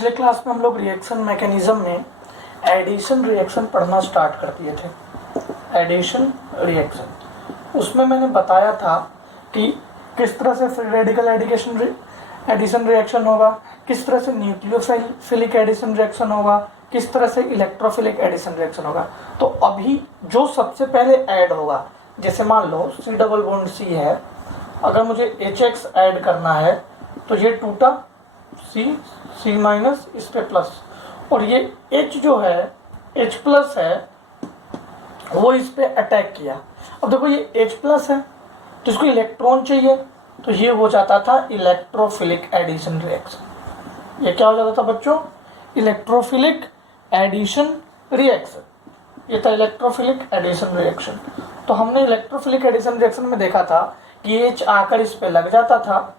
पिछले क्लास में हम लोग रिएक्शन मैकेनिज्म में एडिशन रिएक्शन पढ़ना स्टार्ट कर दिए थे। एडिशन रिएक्शन उसमें मैंने बताया था कि किस तरह से फ्री रेडिकल एडिशन रिएक्शन होगा, किस तरह से न्यूक्लियोफिलिक एडिशन रिएक्शन होगा, किस तरह से इलेक्ट्रोफिलिक एडिशन रिएक्शन होगा। तो अभी जो सबसे पहले ऐड होगा, जैसे मान लो C डबल बॉन्ड C है, अगर मुझे HX ऐड करना है तो ये टूटा C माइनस इस पे प्लस, और ये H जो है H प्लस है वो इस पे अटैक किया। अब देखो ये H प्लस है तो इसको इलेक्ट्रॉन चाहिए, तो ये हो जाता था इलेक्ट्रोफिलिक एडिशन रिएक्शन। ये क्या हो जाता था बच्चों? Electrophilic addition reaction. ये था इलेक्ट्रोफिलिक एडिशन रिएक्शन। तो हमने इलेक्ट्रोफिलिक एडिशन रिएक्शन में देखा था कि H आकर इस पे लग जाता था,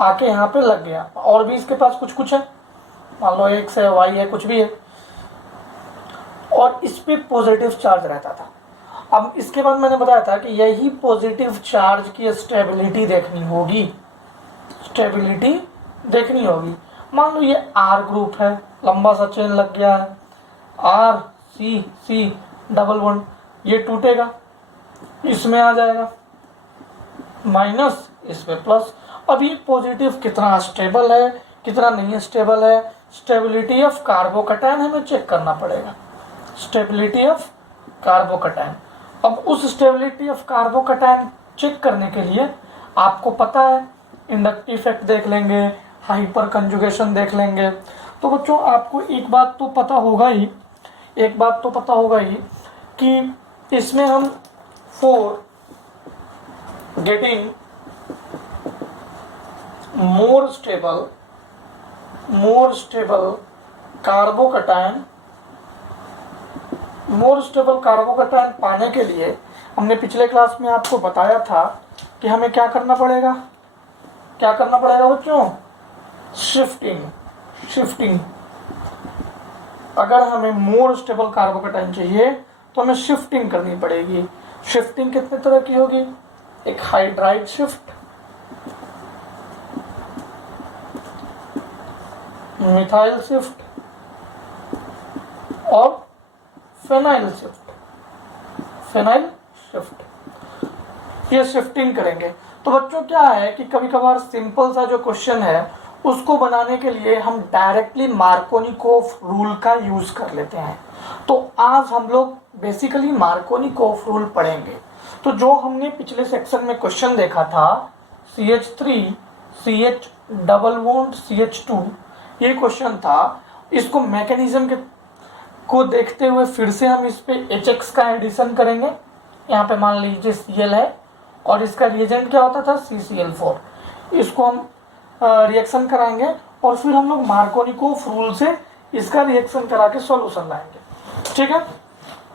आके यहाँ पे लग गया, और भी इसके पास कुछ कुछ है, मान लो X है, Y है, कुछ भी है, और इस पे पॉजिटिव चार्ज रहता था। अब इसके बाद मैंने बताया था कि यही पॉजिटिव चार्ज की स्टेबिलिटी देखनी होगी, स्टेबिलिटी देखनी होगी। मान लो ये R ग्रुप है, लंबा सा चेन लग गया है, R C डबल बॉन्ड, ये टूटेगा, इसमें आ जाएगा माइनस, इस पे प्लस। अब ये पॉजिटिव कितना स्टेबल है, कितना नहीं स्टेबल है, स्टेबिलिटी ऑफ कार्बोकैटायन हमें चेक करना पड़ेगा, स्टेबिलिटी ऑफ कार्बोकैटायन। अब उस स्टेबिलिटी ऑफ कार्बोकैटायन चेक करने के लिए आपको पता है इंडक्टिव इफेक्ट देख लेंगे, हाइपर कंजुगेशन देख लेंगे। तो बच्चों आपको एक बात तो पता होगा ही, कि इसमें हम for getting more stable carbocation पाने के लिए हमने पिछले क्लास में आपको बताया था कि हमें क्या करना पड़ेगा बच्चों? शिफ्टिंग। अगर हमें मोर स्टेबल कार्बोकैटायन चाहिए तो हमें शिफ्टिंग करनी पड़ेगी। शिफ्टिंग कितने तरह की होगी? एक हाइड्राइड शिफ्ट, मिथाइल शिफ्ट और फेनाइल शिफ्ट। ये शिफ्टिंग करेंगे। तो बच्चों क्या है कि कभी कभार सिंपल सा जो क्वेश्चन है उसको बनाने के लिए हम डायरेक्टली मार्कोनिकोफ रूल का यूज कर लेते हैं। तो आज हम लोग बेसिकली मार्कोनिकोफ रूल पढ़ेंगे। तो जो हमने पिछले सेक्शन में क्वेश्चन देखा था CH3 CH double bond CH2, ये क्वेश्चन था। इसको मैकेनिज्म को देखते हुए फिर से हम इस पे HX का एडिशन करेंगे। यहाँ पे मान लीजिए Cl है और इसका रिएजेंट क्या होता था? CCl4। इसको हम रिएक्शन कराएंगे और फिर हम लोग मार्कोनिकोफ रूल से इसका रिएक्शन करा के सॉल्यूशन लाएंगे। ठीक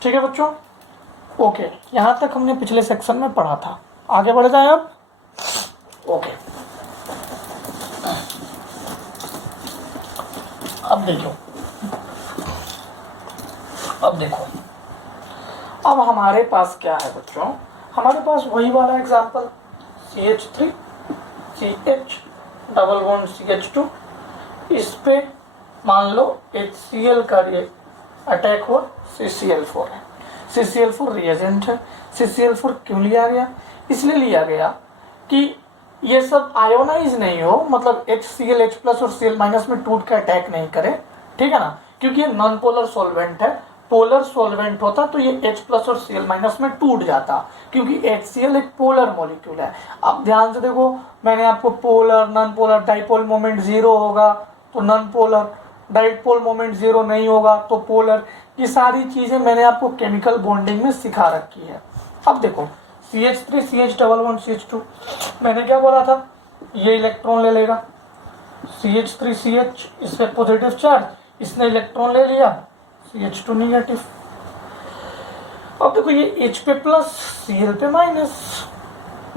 है बच्चों? ओके, यहाँ तक हमने पिछले सेक्शन में पढ़ा था। आगे बढ़ जाए अब। ओके, अब देखो अब हमारे पास क्या है बच्चों? हमारे पास वही वाला example CH3 CH double bond CH2, इस पे मान लो HCl का अटैक हो, CCl4 है, CCl4 रिएजेंट है। CCl4 क्यों लिया गया? इसलिए लिया गया कि ये सब आयोनाइज नहीं हो, मतलब HCl H प्लस और Cl माइनस में टूट के अटैक नहीं करे, ठीक है ना? क्योंकि ये नॉन पोलर सॉल्वेंट है। पोलर सॉल्वेंट होता तो ये H प्लस और Cl माइनस में टूट जाता, क्योंकि HCl एक पोलर मॉलिक्यूल है। अब ध्यान से देखो, मैंने आपको polar, non polar, dipole moment 0 होगा तो नॉन पोलर, डाइपोल मोमेंट 0 नहीं होगा तो पोलर। ये सारी चीजें मैंने आपको केमिकल बॉन्डिंग में सिखा रखी है। अब देखो CH3 CH double bond CH2, मैंने क्या बोला था? ये इलेक्ट्रॉन ले लेगा, CH3 CH, इस पे पॉजिटिव चार्ज, इसने इलेक्ट्रॉन ले लिया, CH2 निगेटिव। अब देखो ये H पे प्लस Cl पे माइनस,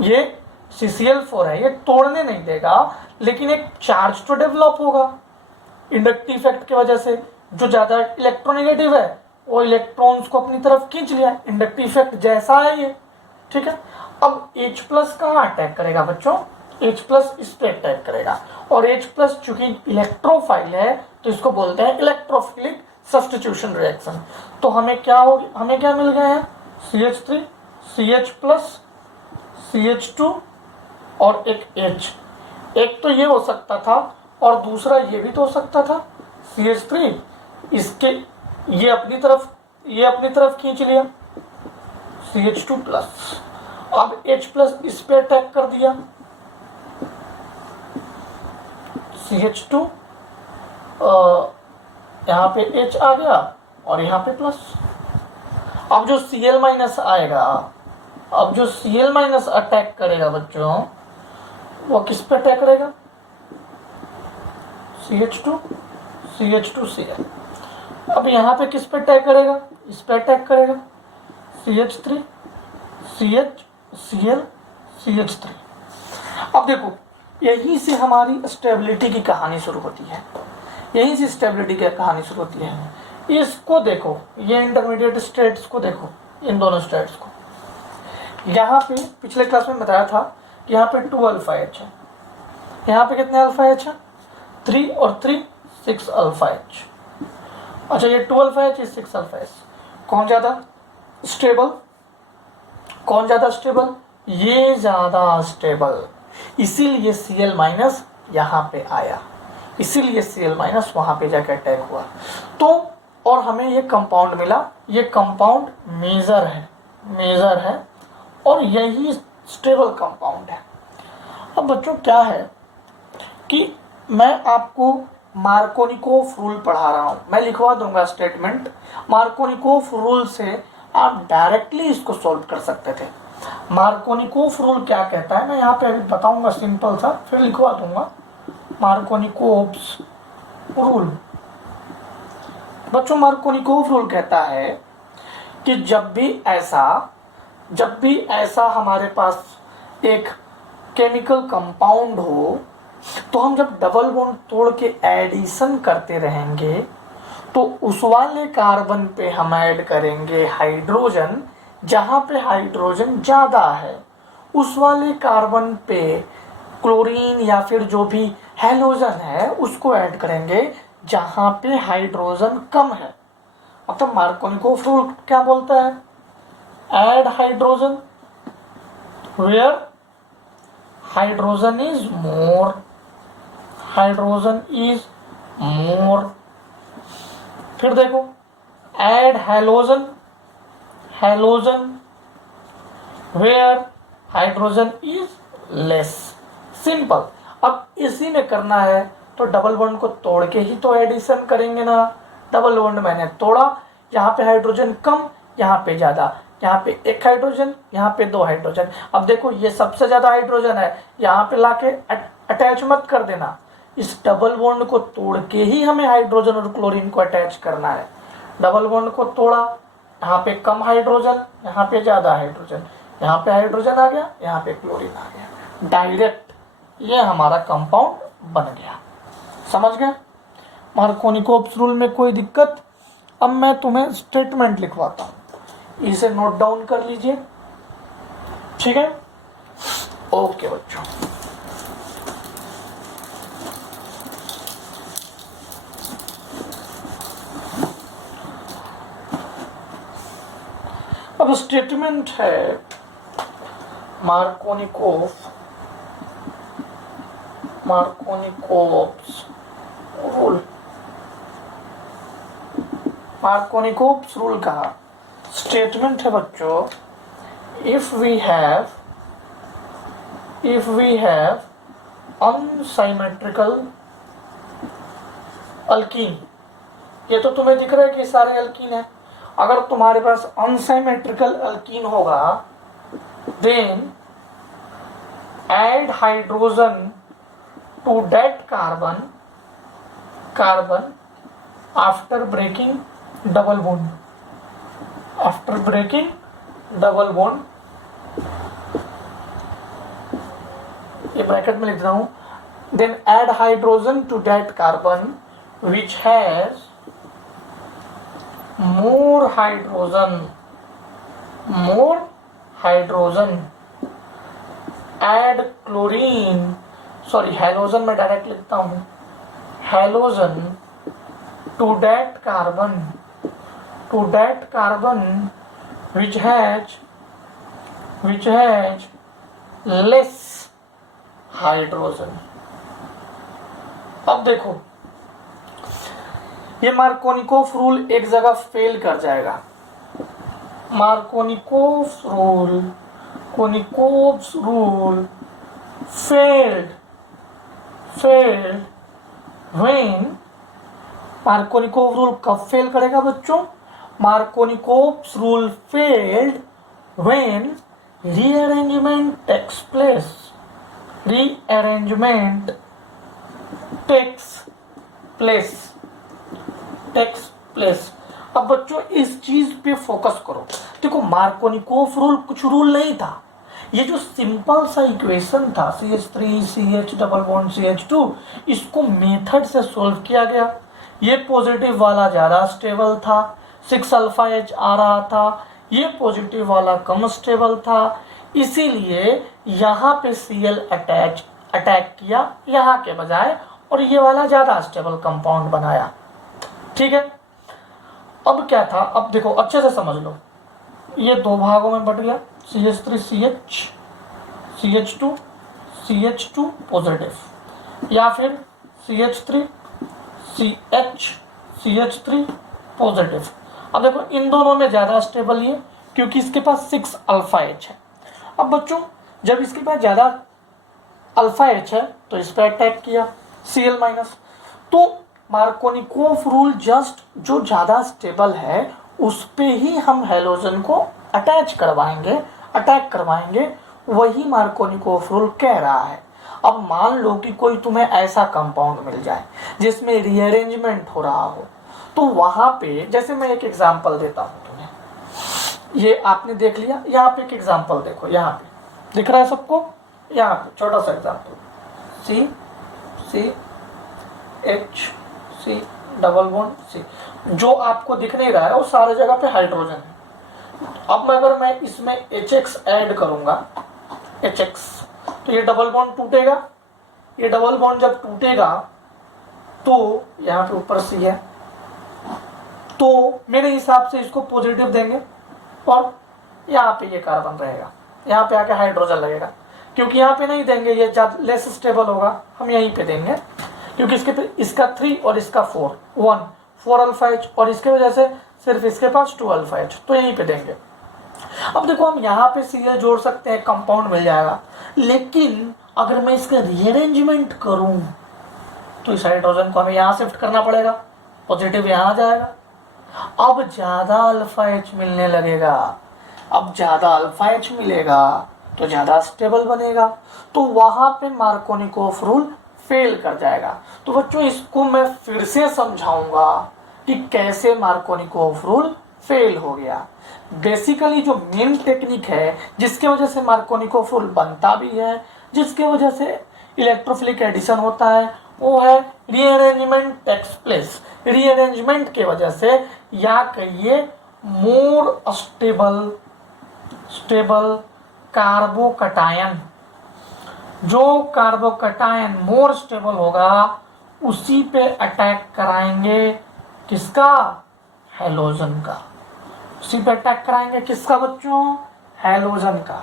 ये CCl4 है, ये तोड़ने नहीं देगा लेकिन एक चार्ज तो डेवलप होगा इंडक्टिव इफेक्ट की वजह से। जो ज्यादा इलेक्ट्रोनेगेटिव है वो इलेक्ट्रॉन्स को अपनी तरफ खींच लिया, इंडक्टिव इफेक्ट जैसा है ये, ठीक है। अब H प्लस कहाँ अटैक करेगा बच्चों? H प्लस इस पे अटैक करेगा, और H प्लस चूंकि इलेक्ट्रोफाइल है तो इसको बोलते हैं इलेक्ट्रोफिलिक सब्स्टिट्यूशन रिएक्शन। तो हमें क्या मिल गया है, CH3 CH प्लस CH2 और एक H। एक तो ये हो सकता था और दूसरा ये भी तो हो सकता था, CH3 इसके ये अपनी तरफ खींच लिया, CH2 प्लस, अब H प्लस इस पे अटैक कर दिया, CH2 यहाँ पे H आ गया और यहाँ पे प्लस। अब जो Cl माइनस आएगा, अब जो Cl माइनस अटैक करेगा बच्चों, वो किस पे अटैक करेगा, CH2 Cl। अब यहाँ पे किस पे अटैक करेगा, इस पे अटैक करेगा, CH3 CH Cl CH3। अब देखो यहीं से हमारी स्टेबिलिटी की कहानी शुरू होती है, इसको देखो, ये इंटरमीडिएट स्टेट्स को देखो, इन दोनों स्टेट्स को। यहाँ पे पिछले क्लास में बताया था कि यहाँ पे 2 अल्फा एच है, यहाँ पे कितने अल्फा एच है, 3 और 3 6 अल्फा एच। अच्छा ये 2 अल्फा एच, 6 अल्फा एच, कौन ज़्यादा स्टेबल, ये ज़्यादा स्टेबल, इसीलिए Cl माइनस यहाँ पे आया, इसीलिए Cl माइनस वहाँ पे जाकर अटैक हुआ। तो और हमें ये कंपाउंड मिला, ये कंपाउंड मेजर है और यही स्टेबल कंपाउंड है। अब बच्चों क्या है कि मैं आपको मार्कोनिकोफ रूल पढ़ा रहा हूँ, मैं लिखवा दूंगा स्टेटमेंट, मार्कोनिकोफ रूल से आप डायरेक्टली इसको सॉल्व कर सकते थे। मार्कोनिकोफ रूल क्या कहता है, मैं यहाँ पे अभी बताऊंगा सिंपल सा, फिर लिखवा दूंगा मार्कोनिकोफ्स रूल। बच्चों मार्कोनिकोफ रूल कहता है कि जब भी ऐसा हमारे पास एक केमिकल कंपाउंड हो, तो हम जब डबल बॉन्ड तोड़ के एडिशन करते रहेंगे तो उस वाले कार्बन पे हम ऐड करेंगे हाइड्रोजन, जहां पे हाइड्रोजन ज्यादा है, उस वाले कार्बन पे क्लोरीन या फिर जो भी हैलोजन है उसको ऐड करेंगे जहां पे हाइड्रोजन कम है। मतलब मार्कोनिकोफ रूल क्या बोलता है, add hydrogen where hydrogen is more. फिर देखो add halogen where hydrogen is less. Simple. अब इसी में करना है तो डबल बॉन्ड को तोड़ के ही तो एडिशन करेंगे ना। डबल बॉन्ड मैंने तोड़ा, यहाँ पे हाइड्रोजन कम, यहाँ पे ज्यादा, यहाँ पे एक हाइड्रोजन, यहाँ पे 2 हाइड्रोजन। अब देखो ये सबसे ज्यादा हाइड्रोजन है, यहाँ पे लाके अटैच मत कर देना, इस डबल बॉन्ड को तोड़ के ही हमें हाइड्रोजन और क्लोरीन को अटैच करना है। डबल बॉन्ड को तोड़ा, यहाँ पे कम हाइड्रोजन, यहाँ पे ज्यादा हाइड्रोजन, यहाँ पे हाइड्रोजन आ गया, यहाँ पे क्लोरीन आ गया, डायरेक्ट ये हमारा कंपाउंड बन गया। समझ गए मार्कोनिकोफ रूल में कोई दिक्कत? अब मैं तुम्हें स्टेटमेंट लिखवाता हूं, इसे नोट डाउन कर लीजिए, ठीक है? ओके बच्चों, अब स्टेटमेंट है मार्कोनिकोफ रूल। मार्कोनिकोफ रूल का स्टेटमेंट है बच्चों, if we have unsymmetrical alkene, ये तो तुम्हें दिख रहा है कि सारे अल्कीन है। अगर तुम्हारे पास अनसिमेट्रिकल अल्कीन होगा, then add hydrogen to that carbon after breaking double bond. ये ब्रैकेट में लिख रहा हूं, then add hydrogen to that carbon which has more hydrogen add chlorine, sorry halogen में डायरेक्ट लिखता हूं, halogen to that carbon which has less hydrogen. अब देखो ये मार्कोनिकोफ रूल एक जगह फेल कर जाएगा। Markovnikov rule failed when, Markovnikov rule कब फेल करेगा बच्चों? Markovnikov rule failed when rearrangement takes place। अब बच्चों इस चीज पे फोकस करो। देखो मार्कोनिकोफ रूल कुछ रूल नहीं था, ये जो सिंपल सा इक्वेशन था CH3 CH double bond CH2, इसको मेथड से सॉल्व किया गया। ये पॉजिटिव वाला ज्यादा स्टेबल था, 6 अल्फा H आ रहा था, ये पॉजिटिव वाला कम स्टेबल था, इसीलिए यहाँ पे Cl अटैक किया यहाँ के बजाय और ये वाला ज्यादा स्टेबल कंपाउंड बनाया। ठीक है, अब क्या था, अब देखो अच्छे से समझ लो, ये दो भागों में बट गया, CH3 CH CH2 पॉजिटिव, या फिर CH3 CH3 पॉजिटिव। अब देखो इन दोनों में ज्यादा स्टेबल ये, क्योंकि इसके पास 6 अल्फा H है। अब बच्चों जब इसके पास ज्यादा अल्फा H है तो इस पर अटैक किया Cl माइनस। तो मार्कोनिकोफ रूल जस्ट जो ज्यादा स्टेबल है उस पे ही हम हैलोजन को अटैक करवाएंगे, वही मार्कोनिकोफ रूल कह रहा है। अब मान लो कि कोई तुम्हें ऐसा कंपाउंड मिल जाए जिसमें रीअरेंजमेंट हो रहा हो, तो वहां पे जैसे मैं एक एग्जांपल देता हूं तुम्हें, ये आपने देख लिया, यहाँ पे एक एग्जांपल देखो, यहाँ पे दिख रहा है सबको, यहाँ पे छोटा सा example C double bond C, जो आपको दिख नहीं रहा है वो सारे जगह पे हाइड्रोजन है। अब अगर मैं इसमें HX ऐड करूंगा, HX, तो ये डबल बॉन्ड टूटेगा, ये डबल बॉन्ड जब टूटेगा तो यहाँ पे ऊपर C है, तो मेरे हिसाब से इसको पॉजिटिव देंगे और यहाँ पे ये कार्बन रहेगा, यहाँ पे आके हाइड्रोजन लगेगा। क्योंकि यहाँ पे नहीं देंगे, ये ज्यादा लेस स्टेबल होगा, हम यहीं पे देंगे, क्योंकि इसके पे इसका 3 और इसका 4 अल्फा H, और इसके वजह से सिर्फ इसके पास 2 अल्फा H, तो यहीं पे देंगे। अब देखो हम यहाँ पे Cl जोड़ सकते हैं, कंपाउंड मिल जाएगा, लेकिन अगर मैं इसका रीअरेंजमेंट करूं तो इस हाइड्रोजन को हमें यहाँ शिफ्ट करना पड़ेगा, पॉजिटिव यहाँ आ जाएगा। अब ज्यादा अल्फा H मिलने लगेगा, अब ज्यादा अल्फा H मिलेगा तो ज्यादा स्टेबल बनेगा, तो वहां पे मार्कोनिकोफ रूल फेल कर जाएगा। तो बच्चों इसको मैं फिर से समझाऊंगा कि कैसे मार्कोनिकोफ रूल फेल हो गया। बेसिकली जो मेन टेक्निक है जिसके वजह से मार्कोनिकोफ रूल बनता भी है, जिसके वजह से इलेक्ट्रोफिलिक एडिशन होता है, वो है रीअरेंजमेंट टेक्स प्लेस। रीअरेंजमेंट के वजह से या कहिए मोर स्टेबल कार्बोकटायन, जो कार्बोकटायन मोर स्टेबल होगा उसी पे अटैक कराएंगे, किसका? हैलोजन का। उसी पे अटैक कराएंगे किसका बच्चों? हैलोजन का।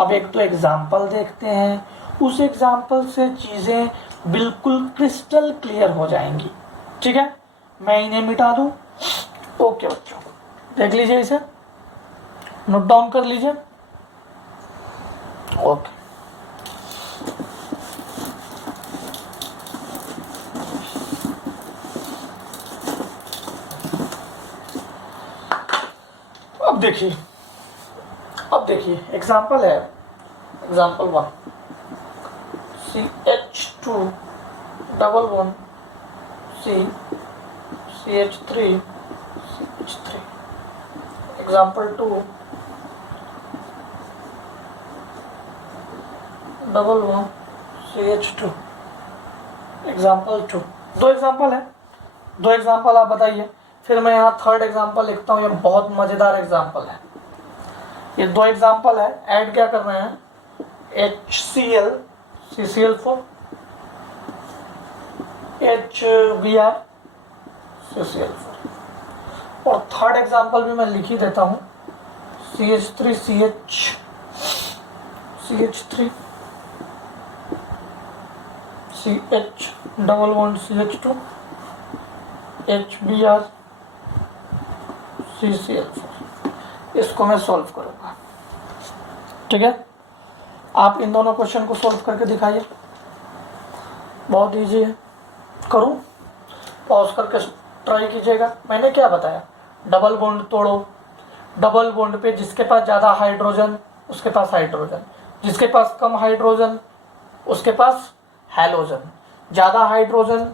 अब एक तो एग्जाम्पल देखते हैं, उस एग्जाम्पल से चीजें बिल्कुल क्रिस्टल क्लियर हो जाएंगी। ठीक है, मैं इन्हें मिटा दूं। ओके बच्चों, देख लीजिए, इसे नोट डाउन कर लीजिए। ओके, अब देखिए एग्जाम्पल है, example 1, CH2 double bond CH3 example 2 double bond CH2 example 2। दो एग्जाम्पल है, दो एग्जाम्पल आप बताइए, फिर मैं यहाँ थर्ड एग्जाम्पल लिखता हूँ। ये बहुत मजेदार एग्जाम्पल है, ये दो एग्जाम्पल है। ऐड क्या कर रहे हैं? HCl CCl4, HBr CCl4। और थर्ड एग्जांपल भी मैं लिख ही देता हूँ, CH3CH CH3 CH double bond CH2 HBr CCl4। इसको मैं सॉल्व करूँगा, ठीक है। आप इन दोनों क्वेश्चन को सॉल्व करके दिखाइए, बहुत इजी है। करूँ, पॉज करके ट्राई कीजिएगा। मैंने क्या बताया, डबल बॉन्ड तोड़ो, डबल बॉन्ड पे जिसके पास ज़्यादा हाइड्रोजन उसके पास हाइड्रोजन, जिसके पास कम हाइड्रोजन उसके पास हैलोजन। ज़्यादा hydrogen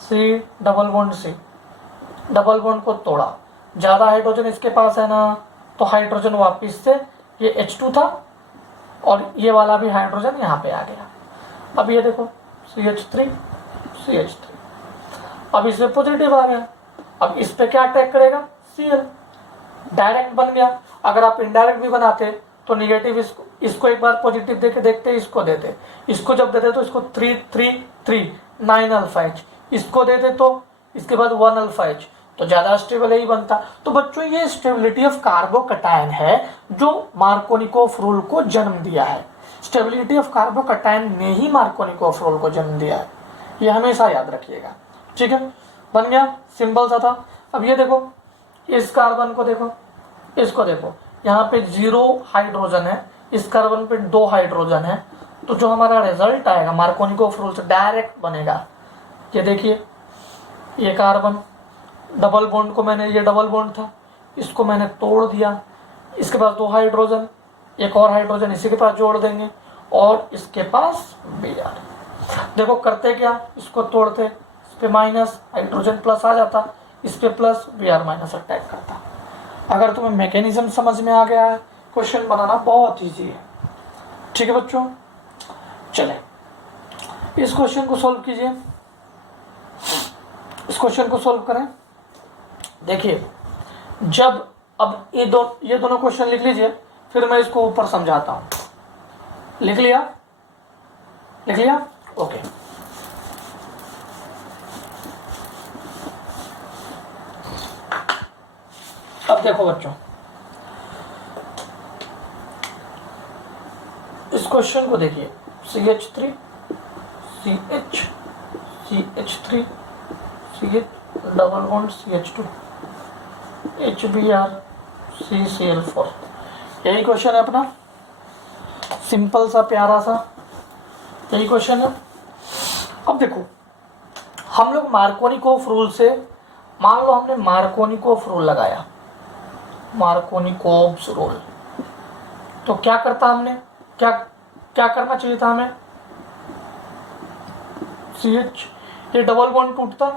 C double bond C, double bond को तोड़ा, ज़्यादा हाइड्रोजन इसके पास है ना, तो हाइड्रोजन वापिस से ये H2 था और ये वाला भी हाइड्रोजन यहाँ पे आ गया। अब ये देखो CH3 CH3, अब इसमें पॉजिटिव आ गया, अब इस पे क्या अटैक करेगा, Cl, डायरेक्ट बन गया। अगर आप इनडायरेक्ट भी बनाते तो निगेटिव इसको एक बार पॉजिटिव देके देखते, इसको देते, इसको जब देते तो इसको 3 3 3 9 अल्फा H, इसको देते तो इसके बाद 1 अल्फा H, तो ज़्यादा स्टेबल यही बनता। तो बच्चों ये स्टेबिलिटी ऑफ कार्बोकटायन है जो मार्कोनिकोफ रूल को जन्म दिया है। स्टेबिलिटी ऑफ कार्बोकटायन ने ही मार्कोनिकोफ रूल को जन्म दिया है, ये हमेशा याद रखिएगा, ठीक है। बन गया, सिंपल सा था। अब ये देखो, इस कार्बन को देखो, इसको देखो, यहाँ पे 0 हाइड्रोजन है, इस कार्बन पे 2 हाइड्रोजन है, तो जो हमारा रिजल्ट आएगा मार्कोनिकोफ रूल से डायरेक्ट बनेगा। ये देखिए, ये कार्बन डबल बॉन्ड को मैंने, ये डबल बॉन्ड था, इसको मैंने तोड़ दिया, इसके पास 2 हाइड्रोजन, एक और हाइड्रोजन इसी के पास जोड़ देंगे और इसके पास Br। देखो करते क्या, इसको तोड़ते, इस पे माइनस, हाइड्रोजन प्लस आ जाता, इस पे प्लस, Br माइनस अटैक करता। अगर तुम्हें मैकेनिज्म समझ में आ गया है, क्वेश्चन बनाना बहुत इजी है, ठीक है बच्चों। चले इस क्वेश्चन को सॉल्व कीजिए, इस क्वेश्चन को सॉल्व करें। देखिए, जब अब ये दोनों क्वेश्चन लिख लीजिए, फिर मैं इसको ऊपर समझाता हूं। लिख लिया, लिख लिया, ओके। अब देखो बच्चों, इस क्वेश्चन को देखिए, CH3 CH CH3 CH double bond CH2 HBr CCl4, यही क्वेश्चन है अपना, सिंपल सा प्यारा सा यही क्वेश्चन है। अब देखो, हम लोग मार्कोनिकोफ रूल से, मान लो हमने मार्कोनिकोफ रूल लगाया, मार्कोनिकोव्स रूल, तो क्या करता हमने, क्या क्या करना चाहिए था हमें, CH, ये डबल बॉन्ड टूटता,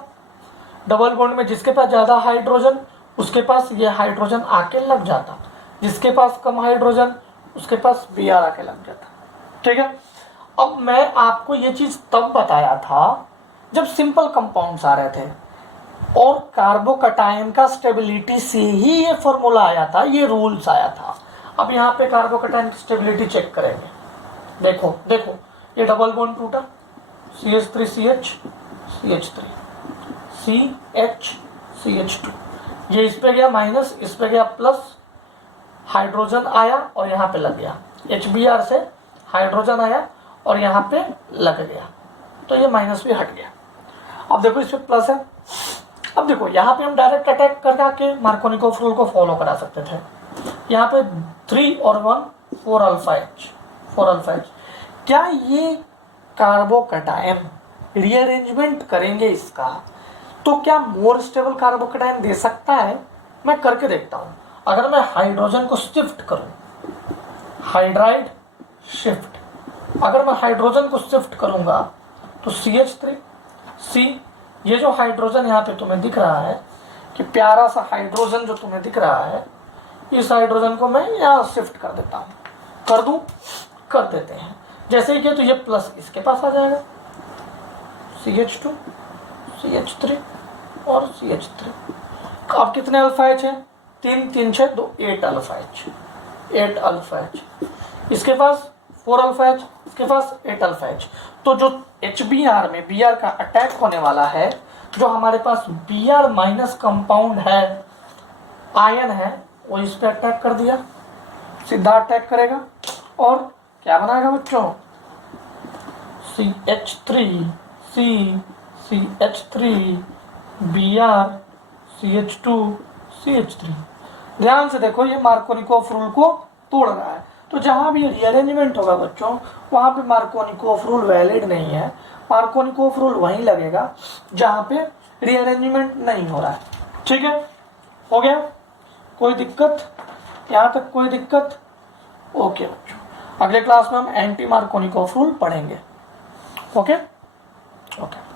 डबल बॉन्ड में जिसके पास ज़्यादा हाइड्रोजन उसके पास ये हाइड्रोजन आके लग जाता, जिसके पास कम हाइड्रोजन उसके पास Br आके लग जाता, ठीक है। अब मैं आपको ये चीज़ तब बताया था जब सिंपल कंपाउंड्स आ रहे थे और कार्बोकटायन का स्टेबिलिटी से ही ये फॉर्मूला आया था, ये रूल्स आया था। अब यहाँ पे कार्बोकटायन की स्टेबिलिटी चेक करेंगे। देखो देखो, ये डबल बॉन्ड टूटा, CH3CH CH3 CH CH2, ये इस पे गया माइनस, इस पे गया प्लस, हाइड्रोजन आया और यहाँ पे लग गया, HBr से हाइड्रोजन आया और यहाँ पे लग गया, तो ये माइनस भी हट गया। अब देखो इस पे प्लस है। अब देखो यहाँ पे हम डायरेक्ट अटैक करके मार्कोनिकोफ रूल को फॉलो करा सकते थे। यहाँ पे 3 और 1 4 अल्फा H। क्या ये कार्बोकटायन रीअरेंजमेंट करेंगे इसका तो क्या मोर स्टेबल कार्बोकटायन दे सकता है? मैं करके देखता हूँ। अगर मैं हाइड्रोजन को शिफ्ट करूँ, हाइड्राइड शिफ्ट, अगर मैं हाइड्रोजन को शिफ्ट करूँगा तो CH3 C, ये जो हाइड्रोजन यहाँ पे तुम्हें दिख रहा है कि प्यारा सा हाइड्रोजन जो तुम्हें दिख रहा है, इस हाइड्रोजन को मैं यहाँ शिफ्ट कर देता हूँ, कर दूँ, कर देते हैं। जैसे ही किया तो ये प्लस इसके पास आ जाएगा, CH2 CH3 और CH3। अब कितने अल्फा H है? 3 3 6 2 8 अल्फा H, 8 अल्फा H। इसके पास 4 अल्फा एच, इसके पास 8 अल्फा एच। तो जो HBr में Br का अटैक होने वाला है, जो हमारे पास Br माइनस कंपाउंड है, आयन है, वो इस पे अटैक कर दिया, सीधा अटैक करेगा और क्या बनाएगा बच्चों, CH3 C CH3 Br CH2 CH3। ध्यान से देखो, ये मार्कोनिकोफ रूल को तोड़ रहा है। तो जहां भी रीअरेंजमेंट होगा बच्चों, वहां पे मार्कोनिकोफ रूल वैलिड नहीं है। मार्कोनिकोफ रूल वहीं लगेगा जहां पे रीअरेंजमेंट नहीं हो रहा है। ठीक है, हो गया? कोई दिक्कत? यहाँ तक कोई दिक्कत? ओके बच्चों, अगले क्लास में हम एंटी मार्कोनिकोफ रूल पढ़ेंगे। Okay okay.